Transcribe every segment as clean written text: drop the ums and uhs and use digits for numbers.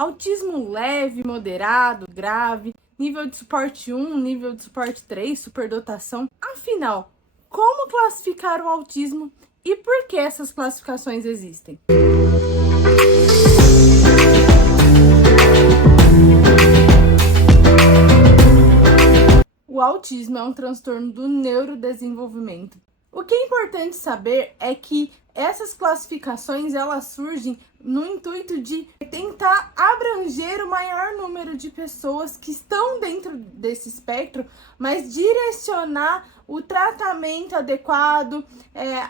autismo leve, moderado, grave, nível de suporte 1, nível de suporte 3, superdotação. Afinal, como classificar o autismo e por que essas classificações existem? O autismo é um transtorno do neurodesenvolvimento. O que é importante saber é que essas classificações elas surgem no intuito de tentar abranger o maior número de pessoas que estão dentro desse espectro, mas direcionar o tratamento adequado,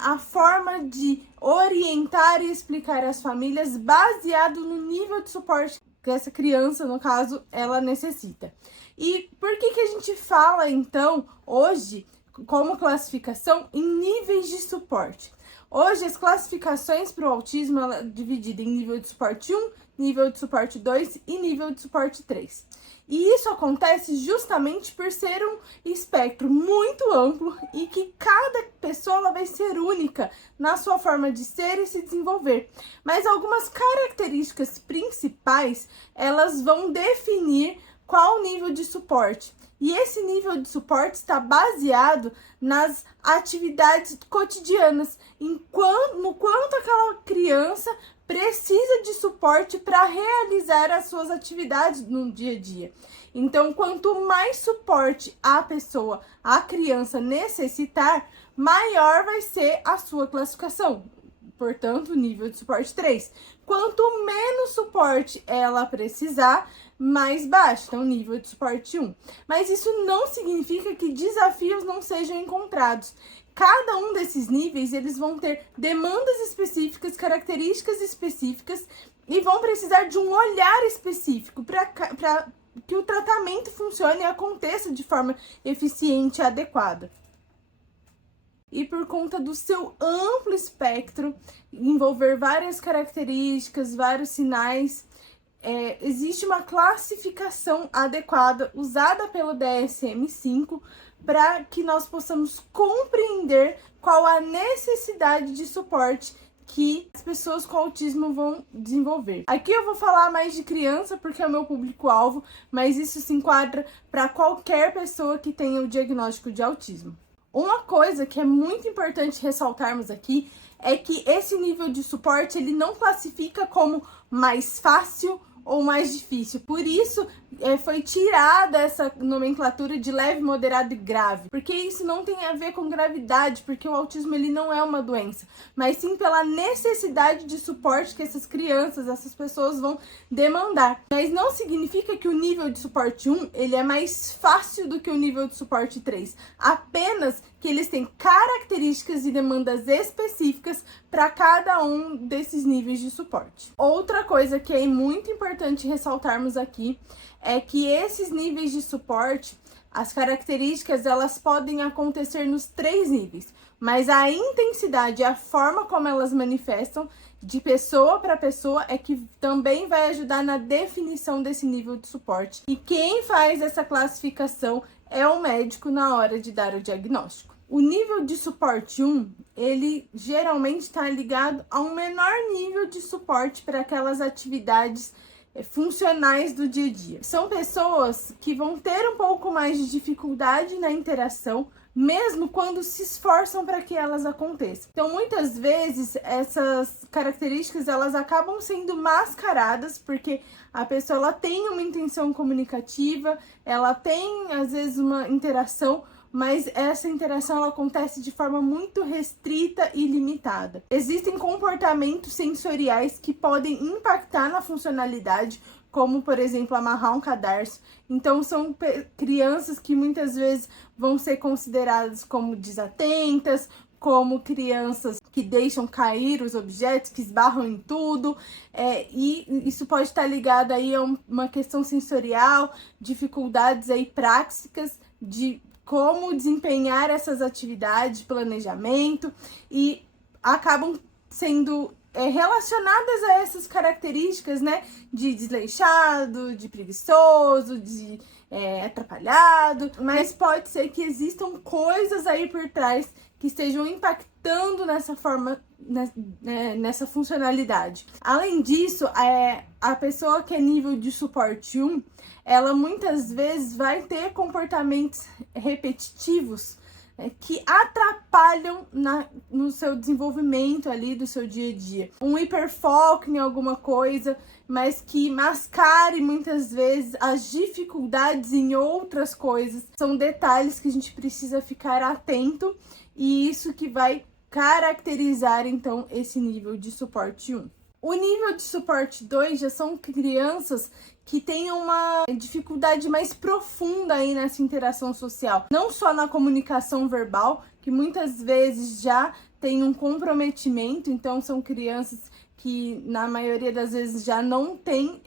a forma de orientar e explicar às famílias baseado no nível de suporte que essa criança, no caso, ela necessita. E por que a gente fala, então, hoje, como classificação em níveis de suporte? Hoje, as classificações para o autismo ela é dividida em nível de suporte 1, nível de suporte 2 e nível de suporte 3. E isso acontece justamente por ser um espectro muito amplo e que cada pessoa ela vai ser única na sua forma de ser e se desenvolver. Mas algumas características principais, elas vão definir qual o nível de suporte. E esse nível de suporte está baseado nas atividades cotidianas, no quanto aquela criança precisa de suporte para realizar as suas atividades no dia a dia. Então, quanto mais suporte a criança necessitar, maior vai ser a sua classificação. Portanto, nível de suporte 3. Quanto menos suporte ela precisar, mais baixo, então nível de suporte 1. Mas isso não significa que desafios não sejam encontrados. Cada um desses níveis, eles vão ter demandas específicas, características específicas e vão precisar de um olhar específico para que o tratamento funcione e aconteça de forma eficiente e adequada. E por conta do seu amplo espectro, envolver várias características, vários sinais, existe uma classificação adequada usada pelo DSM-5 para que nós possamos compreender qual a necessidade de suporte que as pessoas com autismo vão desenvolver. Aqui eu vou falar mais de criança porque é o meu público-alvo, mas isso se enquadra para qualquer pessoa que tenha o diagnóstico de autismo. Uma coisa que é muito importante ressaltarmos aqui é que esse nível de suporte ele não classifica como mais fácil ou mais difícil. Por isso, foi tirada essa nomenclatura de leve, moderado e grave. Porque isso não tem a ver com gravidade, porque o autismo ele não é uma doença, mas sim pela necessidade de suporte que essas crianças, essas pessoas vão demandar. Mas não significa que o nível de suporte 1 ele é mais fácil do que o nível de suporte 3. Apenas que eles têm características e demandas específicas para cada um desses níveis de suporte. Outra coisa que é muito importante ressaltarmos aqui é que esses níveis de suporte, as características, elas podem acontecer nos 3 níveis, mas a intensidade e a forma como elas manifestam de pessoa para pessoa é que também vai ajudar na definição desse nível de suporte. E quem faz essa classificação é o médico na hora de dar o diagnóstico. O nível de suporte 1, ele geralmente está ligado a um menor nível de suporte para aquelas atividades funcionais do dia a dia. São pessoas que vão ter um pouco mais de dificuldade na interação, mesmo quando se esforçam para que elas aconteçam. Então, muitas vezes, essas características, elas acabam sendo mascaradas, porque a pessoa ela tem uma intenção comunicativa, ela tem, às vezes, uma interação, mas essa interação ela acontece de forma muito restrita e limitada. Existem comportamentos sensoriais que podem impactar na funcionalidade, como, por exemplo, amarrar um cadarço. Então, são crianças que muitas vezes vão ser consideradas como desatentas, como crianças que deixam cair os objetos, que esbarram em tudo, e isso pode estar ligado aí a uma questão sensorial, dificuldades aí práticas de como desempenhar essas atividades de planejamento e acabam sendo relacionadas a essas características, né, de desleixado, de preguiçoso, de atrapalhado, mas pode ser que existam coisas aí por trás que estejam impactando adaptando nessa forma, nessa funcionalidade. Além disso, a pessoa que é nível de suporte 1, ela muitas vezes vai ter comportamentos repetitivos que atrapalham no seu desenvolvimento ali do seu dia a dia. Um hiperfoco em alguma coisa, mas que mascare muitas vezes as dificuldades em outras coisas. São detalhes que a gente precisa ficar atento, e isso que vai caracterizar então esse nível de suporte 1. O nível de suporte 2 já são crianças que têm uma dificuldade mais profunda aí nessa interação social. Não só na comunicação verbal, que muitas vezes já tem um comprometimento, então são crianças que na maioria das vezes já não tem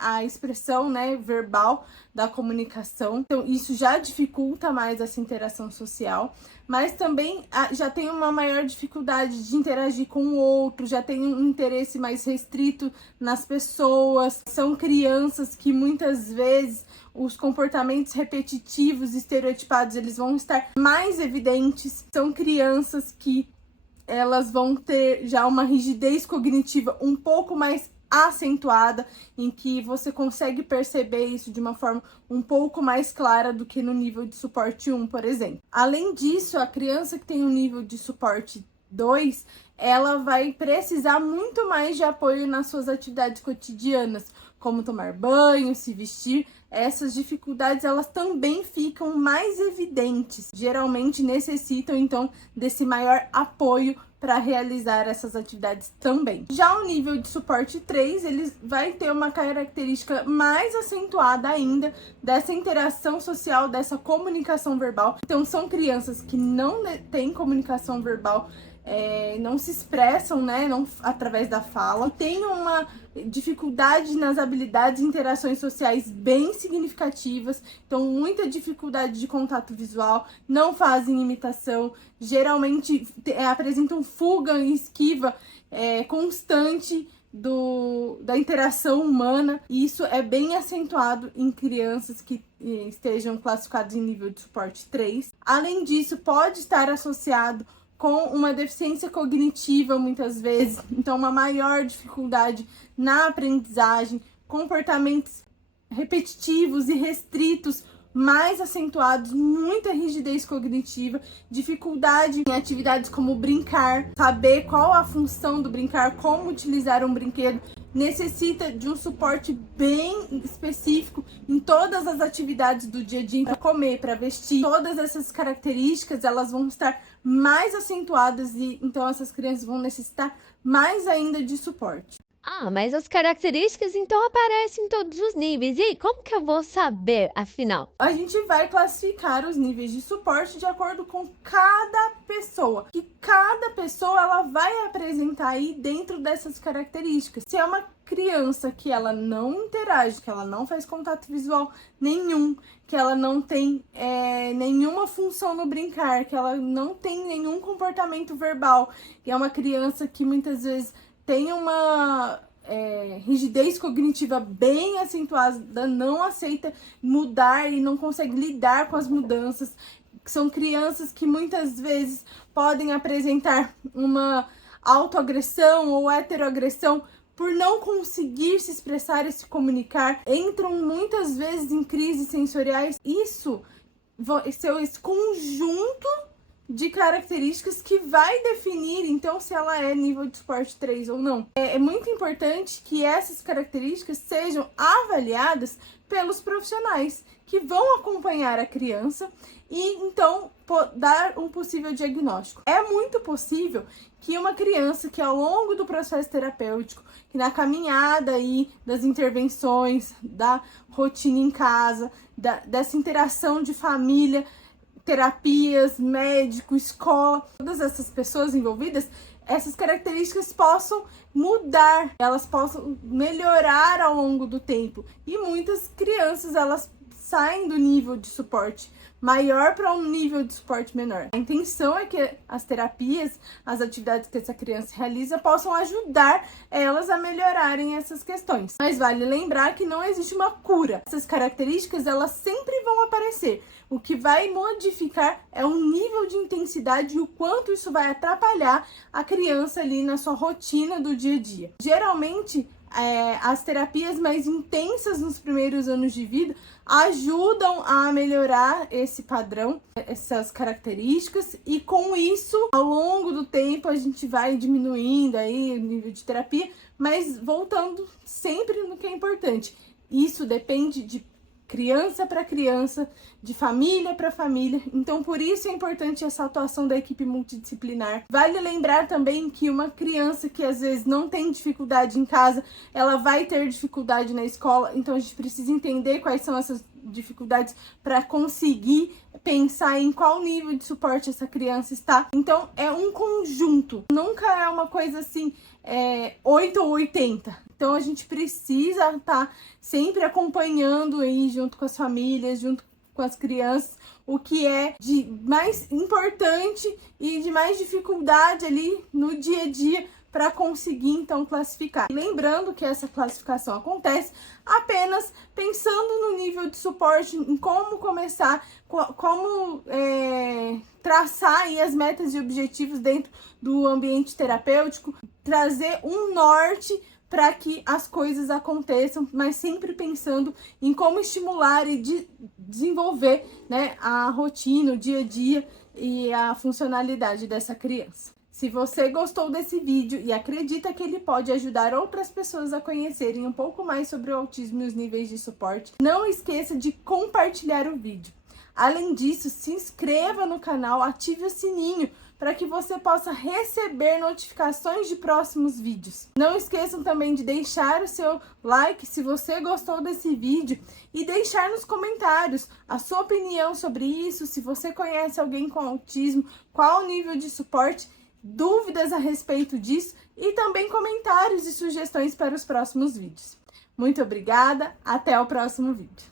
a expressão, né, verbal da comunicação. Então isso já dificulta mais essa interação social, mas também já tem uma maior dificuldade de interagir com o outro, já tem um interesse mais restrito nas pessoas. São crianças que muitas vezes os comportamentos repetitivos, estereotipados, eles vão estar mais evidentes. São crianças que elas vão ter já uma rigidez cognitiva um pouco mais acentuada, em que você consegue perceber isso de uma forma um pouco mais clara do que no nível de suporte 1, por exemplo. Além disso, a criança que tem um nível de suporte 2, ela vai precisar muito mais de apoio nas suas atividades cotidianas, como tomar banho, se vestir. Essas dificuldades, elas também ficam mais evidentes. Geralmente necessitam, então, desse maior apoio para realizar essas atividades também. Já o nível de suporte 3, ele vai ter uma característica mais acentuada ainda dessa interação social, dessa comunicação verbal. Então, são crianças que não têm comunicação verbal, não se expressam, né, não, através da fala, tem uma dificuldade nas habilidades e interações sociais bem significativas, então muita dificuldade de contato visual, não fazem imitação, geralmente apresentam fuga e esquiva constante da interação humana, e isso é bem acentuado em crianças que estejam classificadas em nível de suporte 3. Além disso, pode estar associado com uma deficiência cognitiva, muitas vezes, então uma maior dificuldade na aprendizagem, comportamentos repetitivos e restritos mais acentuados, muita rigidez cognitiva, dificuldade em atividades como brincar, saber qual a função do brincar, como utilizar um brinquedo, necessita de um suporte bem específico em todas as atividades do dia a dia, para comer, para vestir. Todas essas características, elas vão estar mais acentuadas, e então essas crianças vão necessitar mais ainda de suporte. Mas as características então aparecem em todos os níveis. E aí, como que eu vou saber, afinal? A gente vai classificar os níveis de suporte de acordo com cada pessoa. E cada pessoa, ela vai apresentar aí dentro dessas características. Se é uma criança que ela não interage, que ela não faz contato visual nenhum, que ela não tem nenhuma função no brincar, que ela não tem nenhum comportamento verbal, e é uma criança que muitas vezes tem uma rigidez cognitiva bem acentuada, não aceita mudar e não consegue lidar com as mudanças. São crianças que muitas vezes podem apresentar uma autoagressão ou heteroagressão por não conseguir se expressar e se comunicar. Entram muitas vezes em crises sensoriais. Isso é esse conjunto de características que vai definir, então, se ela é nível de suporte 3 ou não. É muito importante que essas características sejam avaliadas pelos profissionais que vão acompanhar a criança e, então, dar um possível diagnóstico. É muito possível que uma criança que, ao longo do processo terapêutico, que na caminhada aí das intervenções, da rotina em casa, dessa interação de família, terapias, médico, escola, todas essas pessoas envolvidas, essas características possam mudar, elas possam melhorar ao longo do tempo. E muitas crianças, elas saem do nível de suporte maior para um nível de suporte menor. A intenção é que as terapias, as atividades que essa criança realiza possam ajudar elas a melhorarem essas questões. Mas vale lembrar que não existe uma cura. Essas características, elas sempre vão aparecer. O que vai modificar é o nível de intensidade e o quanto isso vai atrapalhar a criança ali na sua rotina do dia a dia. Geralmente, as terapias mais intensas nos primeiros anos de vida ajudam a melhorar esse padrão, essas características, e com isso, ao longo do tempo, a gente vai diminuindo aí o nível de terapia, mas voltando sempre no que é importante. Isso depende de criança para criança, de família para família. Então, por isso é importante essa atuação da equipe multidisciplinar. Vale lembrar também que uma criança que às vezes não tem dificuldade em casa, ela vai ter dificuldade na escola. Então, a gente precisa entender quais são essas dificuldades para conseguir pensar em qual nível de suporte essa criança está. Então, é um conjunto. Nunca é uma coisa assim, 8 ou 80. Então, a gente precisa estar sempre acompanhando aí, junto com as famílias, junto com as crianças, o que é de mais importante e de mais dificuldade ali no dia a dia para conseguir, então, classificar. E lembrando que essa classificação acontece apenas pensando no nível de suporte, em como começar, como traçar aí as metas e objetivos dentro do ambiente terapêutico, trazer um norte para que as coisas aconteçam, mas sempre pensando em como estimular e desenvolver, né, a rotina, o dia a dia e a funcionalidade dessa criança. Se você gostou desse vídeo e acredita que ele pode ajudar outras pessoas a conhecerem um pouco mais sobre o autismo e os níveis de suporte, não esqueça de compartilhar o vídeo. Além disso, se inscreva no canal, ative o sininho para que você possa receber notificações de próximos vídeos. Não esqueçam também de deixar o seu like se você gostou desse vídeo e deixar nos comentários a sua opinião sobre isso, se você conhece alguém com autismo, qual o nível de suporte, dúvidas a respeito disso e também comentários e sugestões para os próximos vídeos. Muito obrigada, até o próximo vídeo.